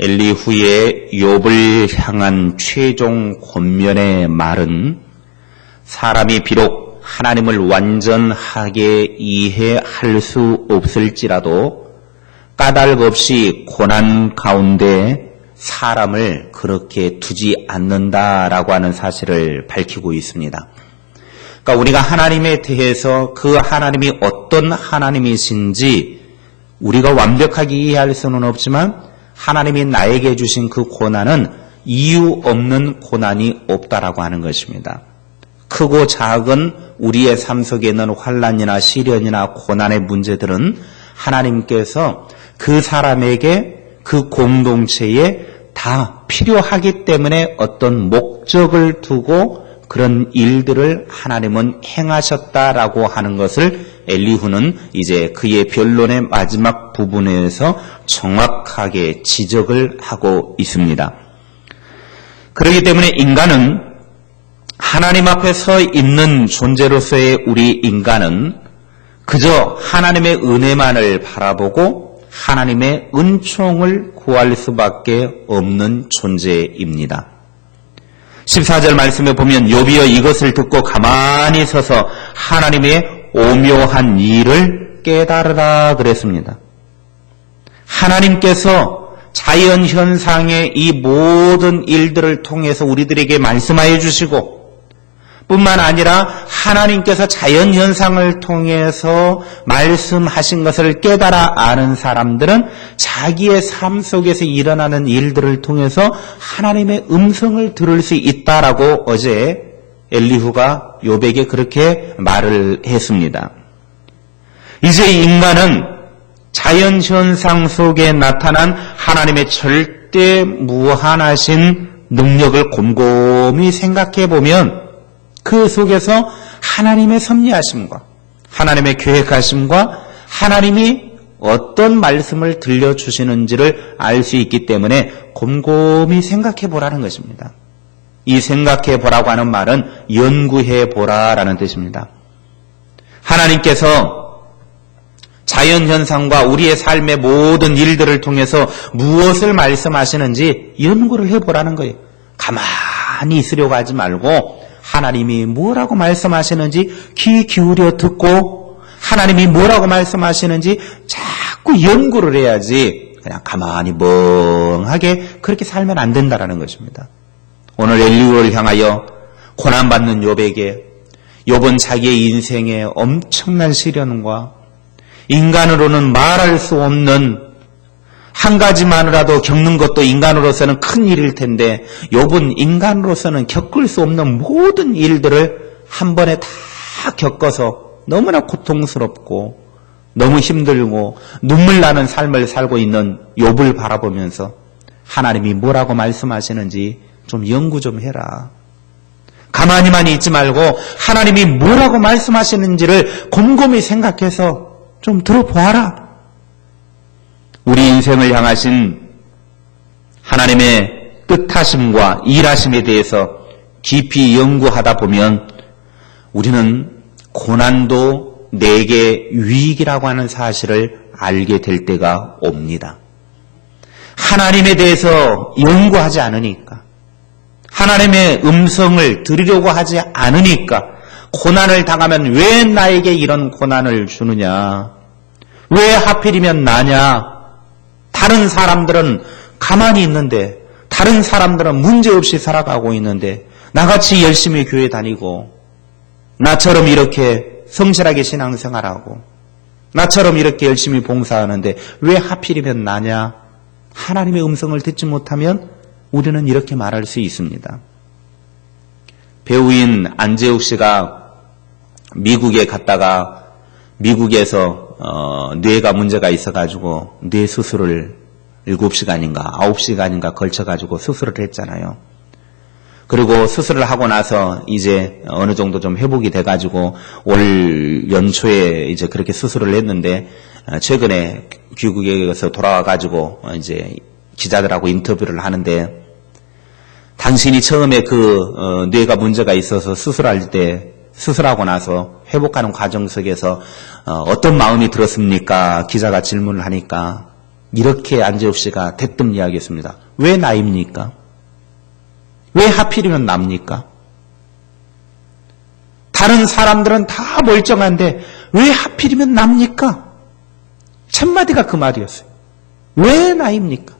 엘리후의 욥을 향한 최종 권면의 말은 사람이 비록 하나님을 완전하게 이해할 수 없을지라도 까닭 없이 고난 가운데 사람을 그렇게 두지 않는다라고 하는 사실을 밝히고 있습니다. 그러니까 우리가 하나님에 대해서 그 하나님이 어떤 하나님이신지 우리가 완벽하게 이해할 수는 없지만 하나님이 나에게 주신 그 고난은 이유 없는 고난이 없다라고 하는 것입니다. 크고 작은 우리의 삶 속에 있는 환난이나 시련이나 고난의 문제들은 하나님께서 그 사람에게 그 공동체에 다 필요하기 때문에 어떤 목적을 두고 그런 일들을 하나님은 행하셨다라고 하는 것을 엘리후는 이제 그의 변론의 마지막 부분에서 정확하게 지적을 하고 있습니다. 그렇기 때문에 인간은 하나님 앞에 서 있는 존재로서의 우리 인간은 그저 하나님의 은혜만을 바라보고 하나님의 은총을 구할 수밖에 없는 존재입니다. 14절 말씀에 보면 욥이여 이것을 듣고 가만히 서서 하나님의 오묘한 일을 깨달으라 그랬습니다. 하나님께서 자연현상의 이 모든 일들을 통해서 우리들에게 말씀하여 주시고 뿐만 아니라 하나님께서 자연현상을 통해서 말씀하신 것을 깨달아 아는 사람들은 자기의 삶 속에서 일어나는 일들을 통해서 하나님의 음성을 들을 수 있다라고 어제 엘리후가 욥에게 그렇게 말을 했습니다. 이제 인간은 자연현상 속에 나타난 하나님의 절대 무한하신 능력을 곰곰이 생각해 보면 그 속에서 하나님의 섭리하심과 하나님의 계획하심과 하나님이 어떤 말씀을 들려주시는지를 알 수 있기 때문에 곰곰이 생각해 보라는 것입니다. 이 생각해 보라고 하는 말은 연구해 보라라는 뜻입니다. 하나님께서 자연현상과 우리의 삶의 모든 일들을 통해서 무엇을 말씀하시는지 연구를 해보라는 거예요. 가만히 있으려고 하지 말고 하나님이 뭐라고 말씀하시는지 귀 기울여 듣고 하나님이 뭐라고 말씀하시는지 자꾸 연구를 해야지 그냥 가만히 멍하게 그렇게 살면 안 된다라는 것입니다. 오늘 엘리후를 향하여 고난받는 욥에게 욥은 자기의 인생의 엄청난 시련과 인간으로는 말할 수 없는 한 가지만이라도 겪는 것도 인간으로서는 큰 일일 텐데 욥은 인간으로서는 겪을 수 없는 모든 일들을 한 번에 다 겪어서 너무나 고통스럽고 너무 힘들고 눈물 나는 삶을 살고 있는 욥을 바라보면서 하나님이 뭐라고 말씀하시는지 좀 연구 좀 해라. 가만히만 있지 말고 하나님이 뭐라고 말씀하시는지를 곰곰이 생각해서 좀 들어보아라. 우리 인생을 향하신 하나님의 뜻하심과 일하심에 대해서 깊이 연구하다 보면 우리는 고난도 내게 유익이라고 하는 사실을 알게 될 때가 옵니다. 하나님에 대해서 연구하지 않으니까, 하나님의 음성을 들으려고 하지 않으니까 고난을 당하면 왜 나에게 이런 고난을 주느냐? 왜 하필이면 나냐? 다른 사람들은 가만히 있는데, 다른 사람들은 문제없이 살아가고 있는데 나같이 열심히 교회 다니고 나처럼 이렇게 성실하게 신앙생활하고 나처럼 이렇게 열심히 봉사하는데 왜 하필이면 나냐? 하나님의 음성을 듣지 못하면 우리는 이렇게 말할 수 있습니다. 배우인 안재욱 씨가 미국에 갔다가 미국에서 뇌가 문제가 있어가지고 뇌 수술을 7시간인가 9시간인가 걸쳐가지고 수술을 했잖아요. 그리고 수술을 하고 나서 이제 어느 정도 좀 회복이 돼가지고 올 연초에 이제 그렇게 수술을 했는데 최근에 귀국에서 돌아와가지고 이제 기자들하고 인터뷰를 하는데 당신이 처음에 뇌가 문제가 있어서 수술할 때 수술하고 나서 회복하는 과정 속에서 어떤 마음이 들었습니까? 기자가 질문을 하니까 이렇게 안재욱 씨가 대뜸 이야기했습니다. 왜 나입니까? 왜 하필이면 납니까? 다른 사람들은 다 멀쩡한데 왜 하필이면 납니까? 첫마디가 그 말이었어요. 왜 나입니까?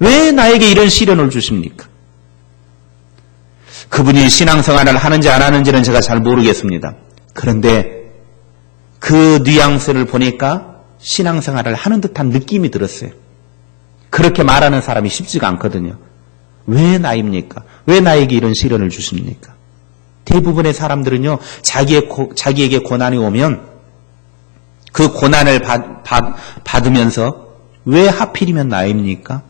왜 나에게 이런 시련을 주십니까? 그분이 신앙생활을 하는지 안 하는지는 제가 잘 모르겠습니다. 그런데 그 뉘앙스를 보니까 신앙생활을 하는 듯한 느낌이 들었어요. 그렇게 말하는 사람이 쉽지가 않거든요. 왜 나입니까? 왜 나에게 이런 시련을 주십니까? 대부분의 사람들은요, 자기에게 고난이 오면 그 고난을 받으면서 왜 하필이면 나입니까?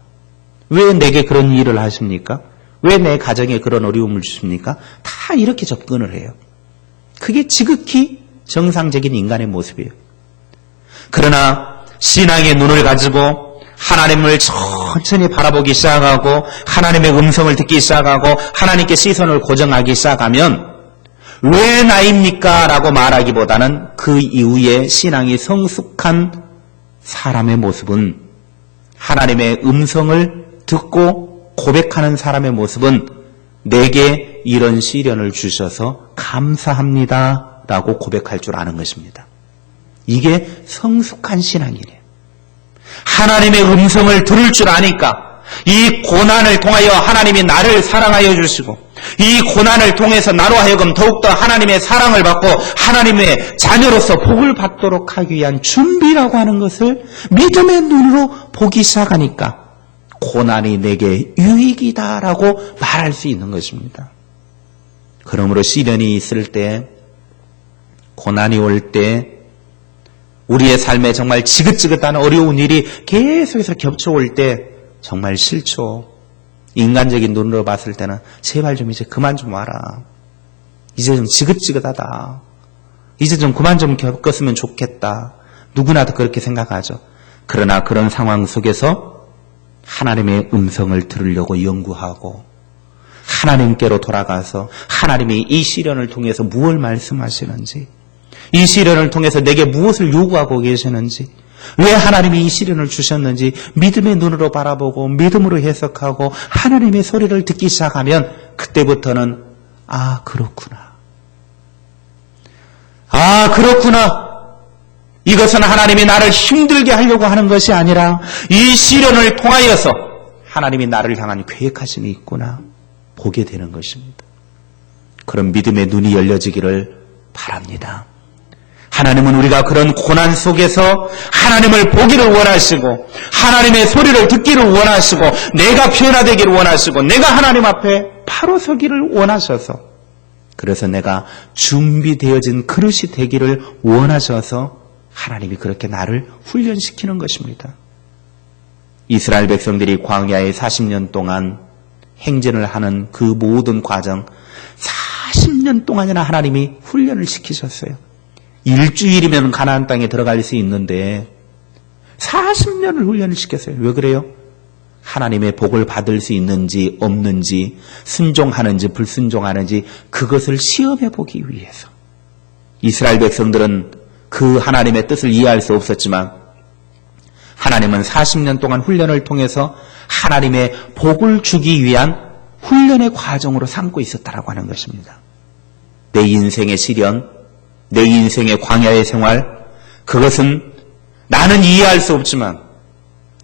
왜 내게 그런 일을 하십니까? 왜 내 가정에 그런 어려움을 주십니까? 다 이렇게 접근을 해요. 그게 지극히 정상적인 인간의 모습이에요. 그러나 신앙의 눈을 가지고 하나님을 천천히 바라보기 시작하고 하나님의 음성을 듣기 시작하고 하나님께 시선을 고정하기 시작하면 왜 나입니까? 라고 말하기보다는 그 이후에 신앙이 성숙한 사람의 모습은 하나님의 음성을 듣고 고백하는 사람의 모습은 내게 이런 시련을 주셔서 감사합니다 라고 고백할 줄 아는 것입니다. 이게 성숙한 신앙이래요. 하나님의 음성을 들을 줄 아니까 이 고난을 통하여 하나님이 나를 사랑하여 주시고 이 고난을 통해서 나로 하여금 더욱더 하나님의 사랑을 받고 하나님의 자녀로서 복을 받도록 하기 위한 준비라고 하는 것을 믿음의 눈으로 보기 시작하니까 고난이 내게 유익이다라고 말할 수 있는 것입니다. 그러므로 시련이 있을 때, 고난이 올 때, 우리의 삶에 정말 지긋지긋한 어려운 일이 계속해서 겹쳐올 때 정말 싫죠. 인간적인 눈으로 봤을 때는 제발 좀 이제 그만 좀 와라. 이제 좀 지긋지긋하다. 이제 좀 그만 좀 겪었으면 좋겠다. 누구나 다 그렇게 생각하죠. 그러나 그런 상황 속에서 하나님의 음성을 들으려고 연구하고 하나님께로 돌아가서 하나님이 이 시련을 통해서 무엇을 말씀하시는지, 이 시련을 통해서 내게 무엇을 요구하고 계시는지, 왜 하나님이 이 시련을 주셨는지 믿음의 눈으로 바라보고 믿음으로 해석하고 하나님의 소리를 듣기 시작하면 그때부터는 그렇구나. 그렇구나. 이것은 하나님이 나를 힘들게 하려고 하는 것이 아니라 이 시련을 통하여서 하나님이 나를 향한 계획하심이 있구나 보게 되는 것입니다. 그런 믿음의 눈이 열려지기를 바랍니다. 하나님은 우리가 그런 고난 속에서 하나님을 보기를 원하시고 하나님의 소리를 듣기를 원하시고 내가 변화되기를 원하시고 내가 하나님 앞에 바로 서기를 원하셔서, 그래서 내가 준비되어진 그릇이 되기를 원하셔서 하나님이 그렇게 나를 훈련시키는 것입니다. 이스라엘 백성들이 광야에 40년 동안 행진을 하는 그 모든 과정, 40년 동안이나 하나님이 훈련을 시키셨어요. 일주일이면 가나안 땅에 들어갈 수 있는데 40년을 훈련을 시켰어요. 왜 그래요? 하나님의 복을 받을 수 있는지 없는지, 순종하는지 불순종하는지 그것을 시험해 보기 위해서. 이스라엘 백성들은 그 하나님의 뜻을 이해할 수 없었지만 하나님은 40년 동안 훈련을 통해서 하나님의 복을 주기 위한 훈련의 과정으로 삼고 있었다라고 하는 것입니다. 내 인생의 시련, 내 인생의 광야의 생활, 그것은 나는 이해할 수 없지만,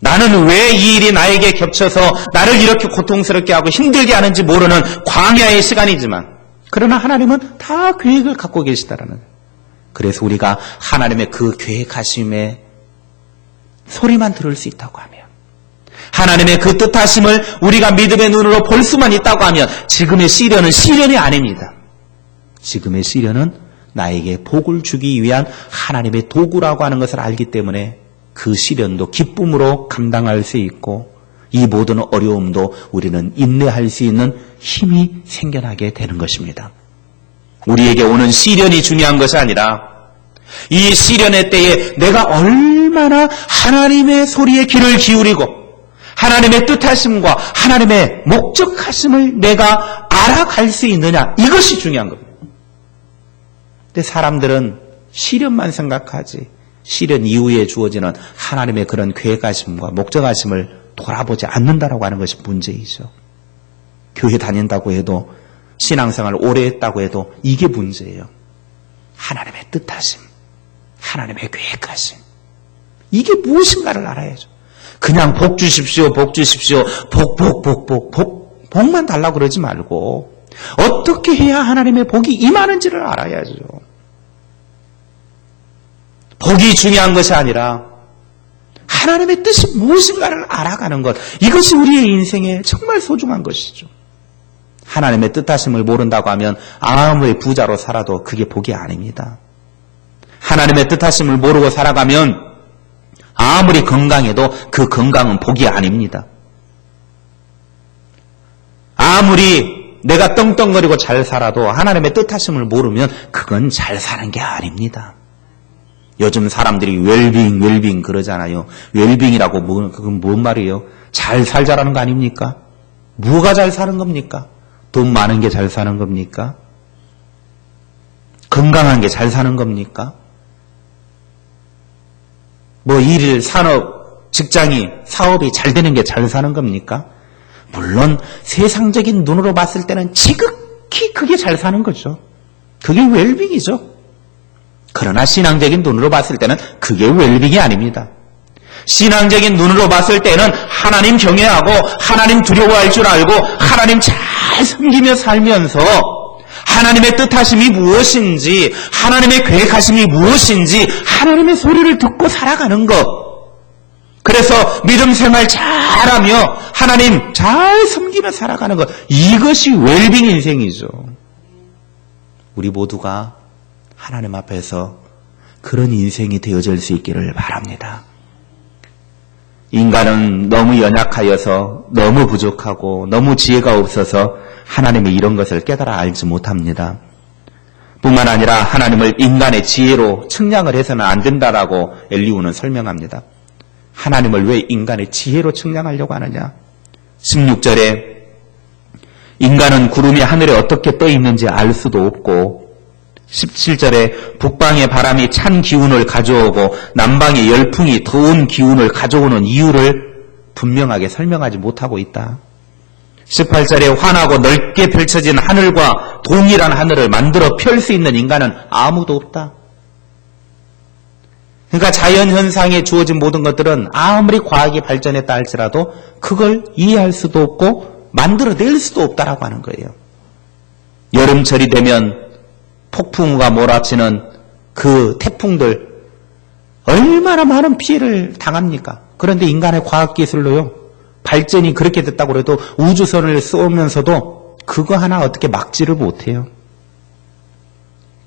나는 왜 이 일이 나에게 겹쳐서 나를 이렇게 고통스럽게 하고 힘들게 하는지 모르는 광야의 시간이지만, 그러나 하나님은 다 계획을 갖고 계시다라는 거예요. 그래서 우리가 하나님의 그 계획하심의 소리만 들을 수 있다고 하면, 하나님의 그 뜻하심을 우리가 믿음의 눈으로 볼 수만 있다고 하면 지금의 시련은 시련이 아닙니다. 지금의 시련은 나에게 복을 주기 위한 하나님의 도구라고 하는 것을 알기 때문에 그 시련도 기쁨으로 감당할 수 있고 이 모든 어려움도 우리는 인내할 수 있는 힘이 생겨나게 되는 것입니다. 우리에게 오는 시련이 중요한 것이 아니라 이 시련의 때에 내가 얼마나 하나님의 소리에 귀를 기울이고 하나님의 뜻하심과 하나님의 목적하심을 내가 알아갈 수 있느냐, 이것이 중요한 겁니다. 근데 사람들은 시련만 생각하지 시련 이후에 주어지는 하나님의 그런 계획하심과 목적하심을 돌아보지 않는다라고 하는 것이 문제이죠. 교회 다닌다고 해도 신앙생활 오래 했다고 해도 이게 문제예요. 하나님의 뜻하심, 하나님의 계획하심. 이게 무엇인가를 알아야죠. 그냥 복 주십시오, 복 주십시오, 복만 달라고 그러지 말고 어떻게 해야 하나님의 복이 임하는지를 알아야죠. 복이 중요한 것이 아니라 하나님의 뜻이 무엇인가를 알아가는 것, 이것이 우리의 인생에 정말 소중한 것이죠. 하나님의 뜻하심을 모른다고 하면 아무리 부자로 살아도 그게 복이 아닙니다. 하나님의 뜻하심을 모르고 살아가면 아무리 건강해도 그 건강은 복이 아닙니다. 아무리 내가 떵떵거리고 잘 살아도 하나님의 뜻하심을 모르면 그건 잘 사는 게 아닙니다. 요즘 사람들이 웰빙 그러잖아요. 웰빙이라고 그건 뭔 말이에요? 잘 살자라는 거 아닙니까? 뭐가 잘 사는 겁니까? 돈 많은 게 잘 사는 겁니까? 건강한 게 잘 사는 겁니까? 뭐 일, 산업, 직장이, 사업이 잘 되는 게 잘 사는 겁니까? 물론 세상적인 눈으로 봤을 때는 지극히 그게 잘 사는 거죠. 그게 웰빙이죠. 그러나 신앙적인 눈으로 봤을 때는 그게 웰빙이 아닙니다. 신앙적인 눈으로 봤을 때는 하나님 경외하고 하나님 두려워할 줄 알고 하나님 잘 섬기며 살면서 하나님의 뜻하심이 무엇인지, 하나님의 계획하심이 무엇인지 하나님의 소리를 듣고 살아가는 것. 그래서 믿음 생활 잘하며 하나님 잘 섬기며 살아가는 것. 이것이 웰빙 인생이죠. 우리 모두가 하나님 앞에서 그런 인생이 되어질 수 있기를 바랍니다. 인간은 너무 연약하여서 너무 부족하고 너무 지혜가 없어서 하나님의 이런 것을 깨달아 알지 못합니다. 뿐만 아니라 하나님을 인간의 지혜로 측량을 해서는 안 된다라고 엘리후는 설명합니다. 하나님을 왜 인간의 지혜로 측량하려고 하느냐? 16절에 인간은 구름이 하늘에 어떻게 떠 있는지 알 수도 없고 17절에 북방의 바람이 찬 기운을 가져오고 남방의 열풍이 더운 기운을 가져오는 이유를 분명하게 설명하지 못하고 있다. 18절에 환하고 넓게 펼쳐진 하늘과 동일한 하늘을 만들어 펼 수 있는 인간은 아무도 없다. 그러니까 자연현상에 주어진 모든 것들은 아무리 과학이 발전했다 할지라도 그걸 이해할 수도 없고 만들어낼 수도 없다라고 하는 거예요. 여름철이 되면 폭풍우가 몰아치는 그 태풍들 얼마나 많은 피해를 당합니까? 그런데 인간의 과학기술로요, 발전이 그렇게 됐다고 해도 우주선을 쏘면서도 그거 하나 어떻게 막지를 못해요.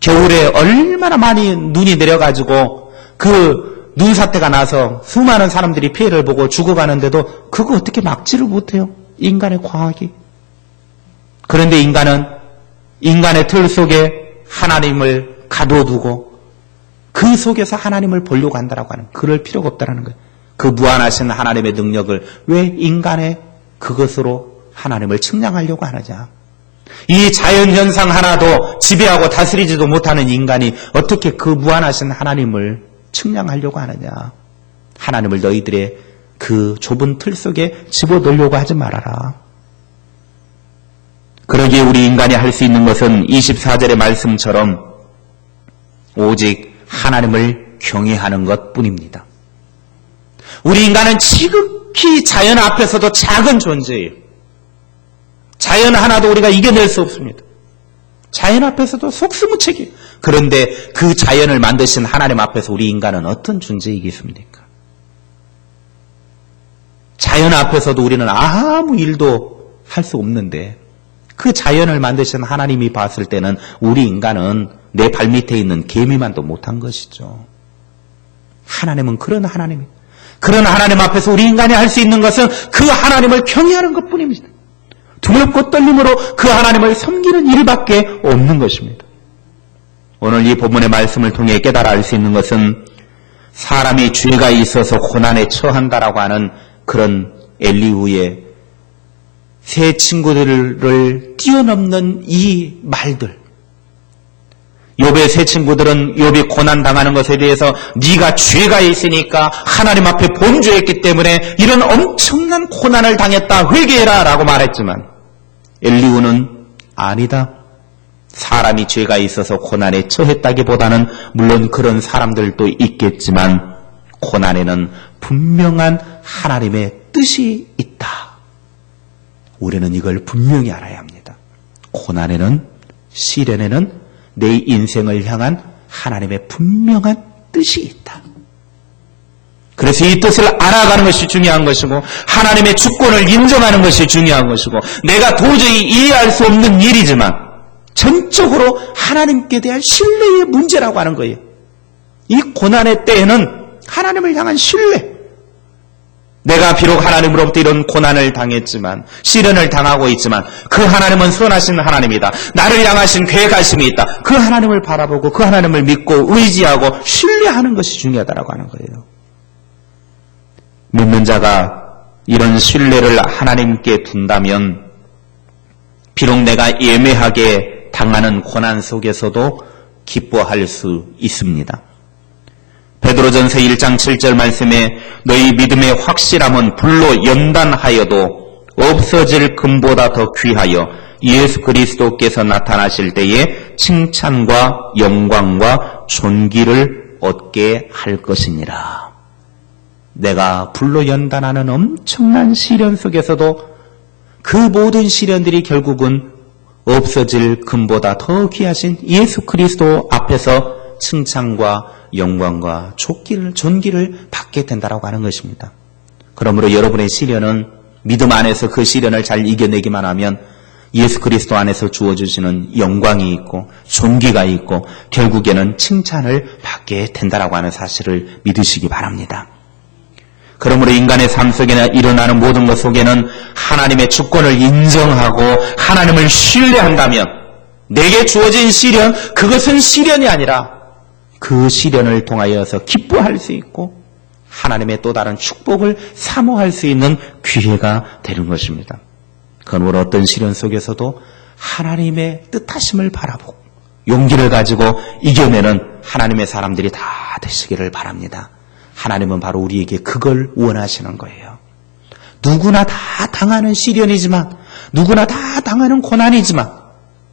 겨울에 얼마나 많이 눈이 내려가지고 그 눈사태가 나서 수많은 사람들이 피해를 보고 죽어가는데도 그거 어떻게 막지를 못해요. 인간의 과학이. 그런데 인간은 인간의 틀 속에 하나님을 가둬두고 그 속에서 하나님을 보려고 한다라고 하는, 그럴 필요가 없다라는 거예요. 그 무한하신 하나님의 능력을 왜 인간의 그것으로 하나님을 측량하려고 하느냐. 이 자연현상 하나도 지배하고 다스리지도 못하는 인간이 어떻게 그 무한하신 하나님을 측량하려고 하느냐. 하나님을 너희들의 그 좁은 틀 속에 집어넣으려고 하지 말아라. 그러기에 우리 인간이 할 수 있는 것은 24절의 말씀처럼 오직 하나님을 경외하는 것뿐입니다. 우리 인간은 지극히 자연 앞에서도 작은 존재예요. 자연 하나도 우리가 이겨낼 수 없습니다. 자연 앞에서도 속수무책이에요. 그런데 그 자연을 만드신 하나님 앞에서 우리 인간은 어떤 존재이겠습니까? 자연 앞에서도 우리는 아무 일도 할 수 없는데 그 자연을 만드신 하나님이 봤을 때는 우리 인간은 내 발밑에 있는 개미만도 못한 것이죠. 하나님은 그런 하나님이에요. 그런 하나님 앞에서 우리 인간이 할 수 있는 것은 그 하나님을 경외하는 것뿐입니다. 두렵고 떨림으로 그 하나님을 섬기는 일밖에 없는 것입니다. 오늘 이 본문의 말씀을 통해 깨달아 알 수 있는 것은 사람이 죄가 있어서 고난에 처한다라고 하는 그런 엘리후의 새 친구들을 뛰어넘는 이 말들, 욥의 세 친구들은 욥이 고난 당하는 것에 대해서 네가 죄가 있으니까 하나님 앞에 범죄했기 때문에 이런 엄청난 고난을 당했다, 회개해라 라고 말했지만 엘리후는 아니다, 사람이 죄가 있어서 고난에 처했다기보다는 물론 그런 사람들도 있겠지만 고난에는 분명한 하나님의 뜻이 있다. 우리는 이걸 분명히 알아야 합니다. 고난에는, 시련에는 내 인생을 향한 하나님의 분명한 뜻이 있다. 그래서 이 뜻을 알아가는 것이 중요한 것이고 하나님의 주권을 인정하는 것이 중요한 것이고 내가 도저히 이해할 수 없는 일이지만 전적으로 하나님께 대한 신뢰의 문제라고 하는 거예요. 이 고난의 때에는 하나님을 향한 신뢰, 내가 비록 하나님으로부터 이런 고난을 당했지만 시련을 당하고 있지만 그 하나님은 선하신 하나님이다, 나를 향하신 계획하심이 있다, 그 하나님을 바라보고 그 하나님을 믿고 의지하고 신뢰하는 것이 중요하다고 하는 거예요. 믿는 자가 이런 신뢰를 하나님께 둔다면 비록 내가 예매하게 당하는 고난 속에서도 기뻐할 수 있습니다. 베드로전서 1장 7절 말씀에 너희 믿음의 확실함은 불로 연단하여도 없어질 금보다 더 귀하여 예수 그리스도께서 나타나실 때에 칭찬과 영광과 존귀를 얻게 할 것이니라. 내가 불로 연단하는 엄청난 시련 속에서도 그 모든 시련들이 결국은 없어질 금보다 더 귀하신 예수 그리스도 앞에서 칭찬과 영광과 존귀를 받게 된다고 하는 것입니다. 그러므로 여러분의 시련은 믿음 안에서 그 시련을 잘 이겨내기만 하면 예수 그리스도 안에서 주어주시는 영광이 있고 존귀가 있고 결국에는 칭찬을 받게 된다고 하는 사실을 믿으시기 바랍니다. 그러므로 인간의 삶 속에 일어나는 모든 것 속에는 하나님의 주권을 인정하고 하나님을 신뢰한다면 내게 주어진 시련, 그것은 시련이 아니라 그 시련을 통하여서 기뻐할 수 있고 하나님의 또 다른 축복을 사모할 수 있는 기회가 되는 것입니다. 그러므로 어떤 시련 속에서도 하나님의 뜻하심을 바라보고 용기를 가지고 이겨내는 하나님의 사람들이 다 되시기를 바랍니다. 하나님은 바로 우리에게 그걸 원하시는 거예요. 누구나 다 당하는 시련이지만, 누구나 다 당하는 고난이지만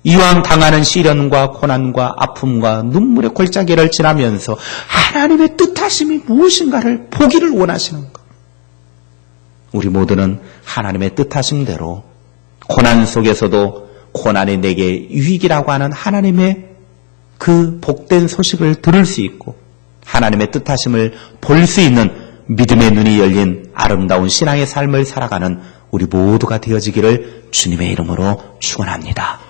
이왕 당하는 시련과 고난과 아픔과 눈물의 골짜기를 지나면서 하나님의 뜻하심이 무엇인가를 보기를 원하시는 것. 우리 모두는 하나님의 뜻하심대로 고난 속에서도 고난이 내게 유익이라고 하는 하나님의 그 복된 소식을 들을 수 있고 하나님의 뜻하심을 볼 수 있는 믿음의 눈이 열린 아름다운 신앙의 삶을 살아가는 우리 모두가 되어지기를 주님의 이름으로 축원합니다.